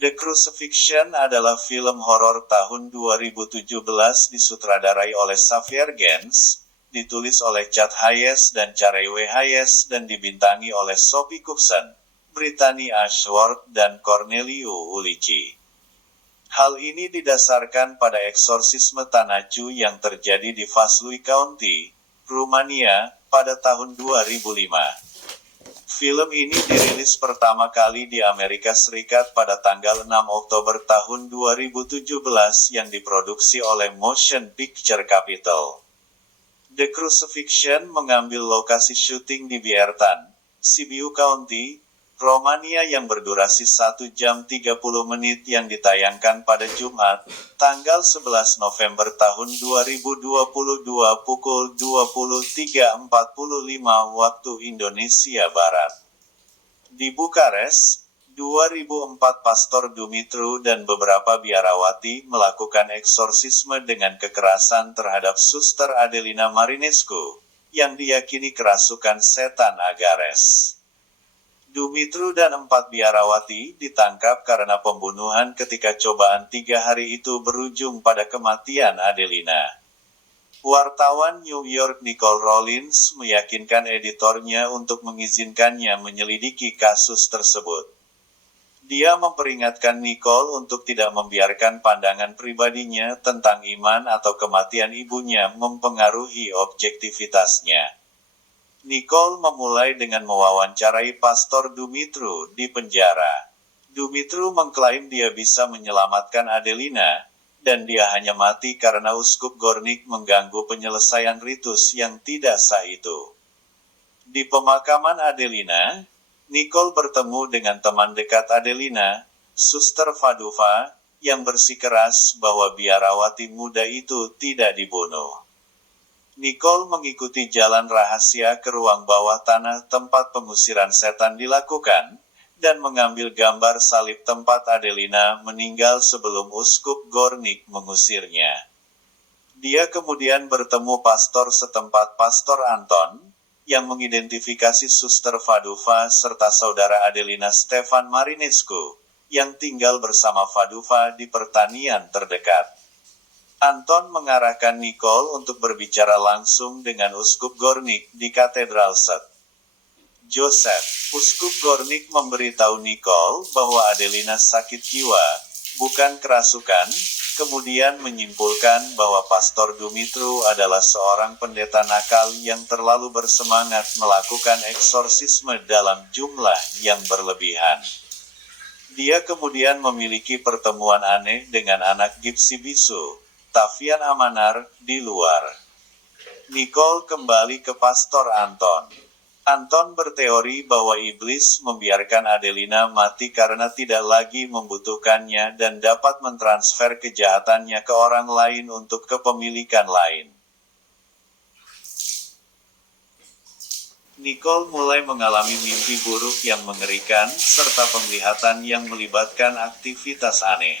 The Crucifixion adalah film horor tahun 2017 disutradarai oleh Xavier Gens, ditulis oleh Chad Hayes dan Carewe Hayes dan dibintangi oleh Sophie Cookson, Brittany Ashworth dan Corneliu Ulici. Hal ini didasarkan pada eksorsisme Tanachu yang terjadi di Vaslui County, Rumania, pada tahun 2005. Film ini dirilis pertama kali di Amerika Serikat pada tanggal 6 Oktober tahun 2017 yang diproduksi oleh Motion Picture Capital. The Crucifixion mengambil lokasi syuting di Biertan, Sibiu County, Romania yang berdurasi 1 jam 30 menit yang ditayangkan pada Jumat, tanggal 11 November tahun 2022 pukul 23.45 waktu Indonesia Barat. Di Bukares, 2004 Pastor Dumitru dan beberapa biarawati melakukan eksorsisme dengan kekerasan terhadap Suster Adelina Marinescu, yang diyakini kerasukan setan Agares. Dumitru dan 4 biarawati ditangkap karena pembunuhan ketika cobaan 3 hari itu berujung pada kematian Adelina. Wartawan New York Nicole Rollins meyakinkan editornya untuk mengizinkannya menyelidiki kasus tersebut. Dia memperingatkan Nicole untuk tidak membiarkan pandangan pribadinya tentang iman atau kematian ibunya mempengaruhi objektivitasnya. Nicole memulai dengan mewawancarai Pastor Dumitru di penjara. Dumitru mengklaim dia bisa menyelamatkan Adelina, dan dia hanya mati karena Uskup Gornik mengganggu penyelesaian ritus yang tidak sah itu. Di pemakaman Adelina, Nicole bertemu dengan teman dekat Adelina, Suster Fadufa, yang bersikeras bahwa biarawati muda itu tidak dibunuh. Nicole mengikuti jalan rahasia ke ruang bawah tanah tempat pengusiran setan dilakukan, dan mengambil gambar salib tempat Adelina meninggal sebelum Uskup Gornik mengusirnya. Dia kemudian bertemu pastor setempat Pastor Anton, yang mengidentifikasi Suster Fadufa serta saudara Adelina Stefan Marinescu, yang tinggal bersama Fadufa di pertanian terdekat. Anton mengarahkan Nicole untuk berbicara langsung dengan Uskup Gornik di Katedral St. Joseph. Uskup Gornik memberitahu Nicole bahwa Adelina sakit jiwa, bukan kerasukan, kemudian menyimpulkan bahwa Pastor Dumitru adalah seorang pendeta nakal yang terlalu bersemangat melakukan eksorsisme dalam jumlah yang berlebihan. Dia kemudian memiliki pertemuan aneh dengan anak Gypsy bisu, Tavian Amanar, di luar. Nicole kembali ke Pastor Anton. Anton berteori bahwa iblis membiarkan Adelina mati karena tidak lagi membutuhkannya dan dapat mentransfer kejahatannya ke orang lain untuk kepemilikan lain. Nicole mulai mengalami mimpi buruk yang mengerikan serta penglihatan yang melibatkan aktivitas aneh.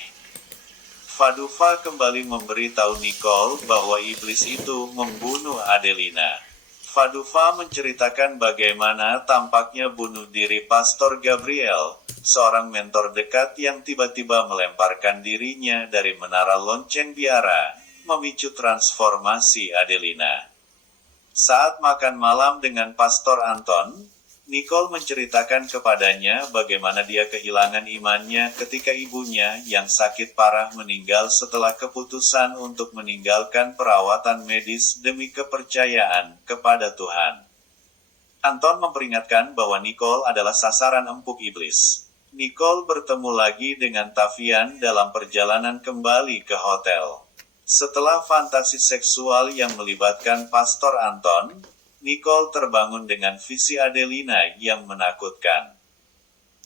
Fadufa kembali memberitahu Nicole bahwa iblis itu membunuh Adelina. Fadufa menceritakan bagaimana tampaknya bunuh diri Pastor Gabriel, seorang mentor dekat yang tiba-tiba melemparkan dirinya dari menara lonceng biara, memicu transformasi Adelina. Saat makan malam dengan Pastor Anton, Nicole menceritakan kepadanya bagaimana dia kehilangan imannya ketika ibunya yang sakit parah meninggal setelah keputusan untuk meninggalkan perawatan medis demi kepercayaan kepada Tuhan. Anton memperingatkan bahwa Nicole adalah sasaran empuk iblis. Nicole bertemu lagi dengan Tavian dalam perjalanan kembali ke hotel. Setelah fantasi seksual yang melibatkan Pastor Anton, Nicole terbangun dengan visi Adelina yang menakutkan.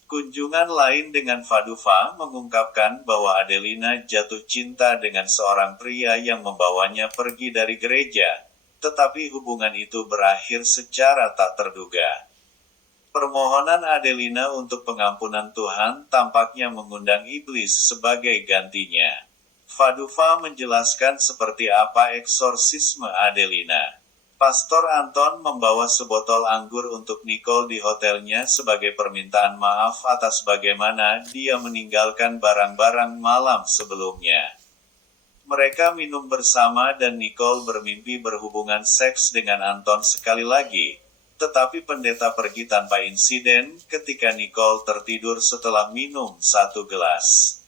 Kunjungan lain dengan Fadufa mengungkapkan bahwa Adelina jatuh cinta dengan seorang pria yang membawanya pergi dari gereja, tetapi hubungan itu berakhir secara tak terduga. Permohonan Adelina untuk pengampunan Tuhan tampaknya mengundang iblis sebagai gantinya. Fadufa menjelaskan seperti apa eksorsisme Adelina. Pastor Anton membawa sebotol anggur untuk Nicole di hotelnya sebagai permintaan maaf atas bagaimana dia meninggalkan barang-barang malam sebelumnya. Mereka minum bersama dan Nicole bermimpi berhubungan seks dengan Anton sekali lagi. Tetapi pendeta pergi tanpa insiden ketika Nicole tertidur setelah minum 1 gelas.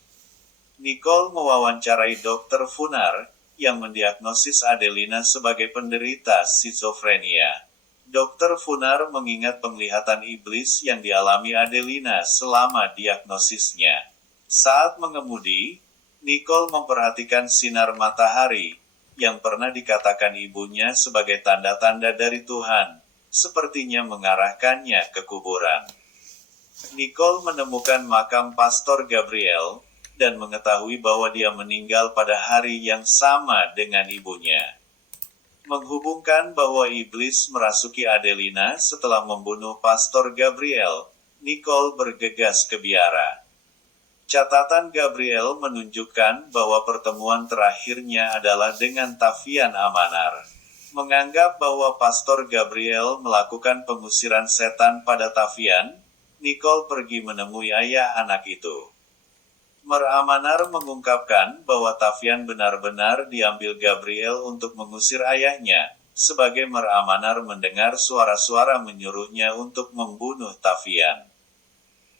Nicole mewawancarai Dr. Funar, yang mendiagnosis Adelina sebagai penderita skizofrenia. Dr. Funar mengingat penglihatan iblis yang dialami Adelina selama diagnosisnya. Saat mengemudi, Nicole memperhatikan sinar matahari, yang pernah dikatakan ibunya sebagai tanda-tanda dari Tuhan, sepertinya mengarahkannya ke kuburan. Nicole menemukan makam Pastor Gabriel, dan mengetahui bahwa dia meninggal pada hari yang sama dengan ibunya. Menghubungkan bahwa iblis merasuki Adelina setelah membunuh Pastor Gabriel, Nicole bergegas ke biara. Catatan Gabriel menunjukkan bahwa pertemuan terakhirnya adalah dengan Tavian Amanar. Menganggap bahwa Pastor Gabriel melakukan pengusiran setan pada Tavian, Nicole pergi menemui ayah anak itu. Amanar mengungkapkan bahwa Tavian benar-benar diambil Gabriel untuk mengusir ayahnya, sebagai Amanar mendengar suara-suara menyuruhnya untuk membunuh Tavian.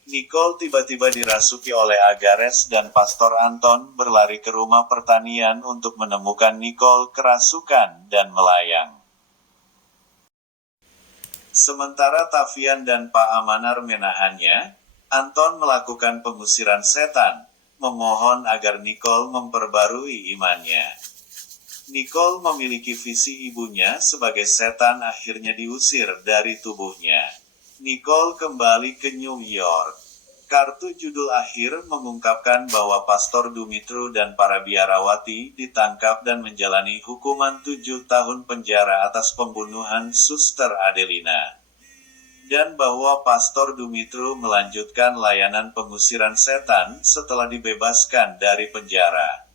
Nicole tiba-tiba dirasuki oleh Agares dan Pastor Anton berlari ke rumah pertanian untuk menemukan Nicole kerasukan dan melayang. Sementara Tavian dan Pak Amanar menahannya, Anton melakukan pengusiran setan, memohon agar Nicole memperbarui imannya. Nicole memiliki visi ibunya sebagai setan akhirnya diusir dari tubuhnya. Nicole kembali ke New York. Kartu judul akhir mengungkapkan bahwa Pastor Dumitru dan para biarawati ditangkap dan menjalani hukuman 7 tahun penjara atas pembunuhan Suster Adelina. Dan bahwa Pastor Dumitru melanjutkan layanan pengusiran setan setelah dibebaskan dari penjara.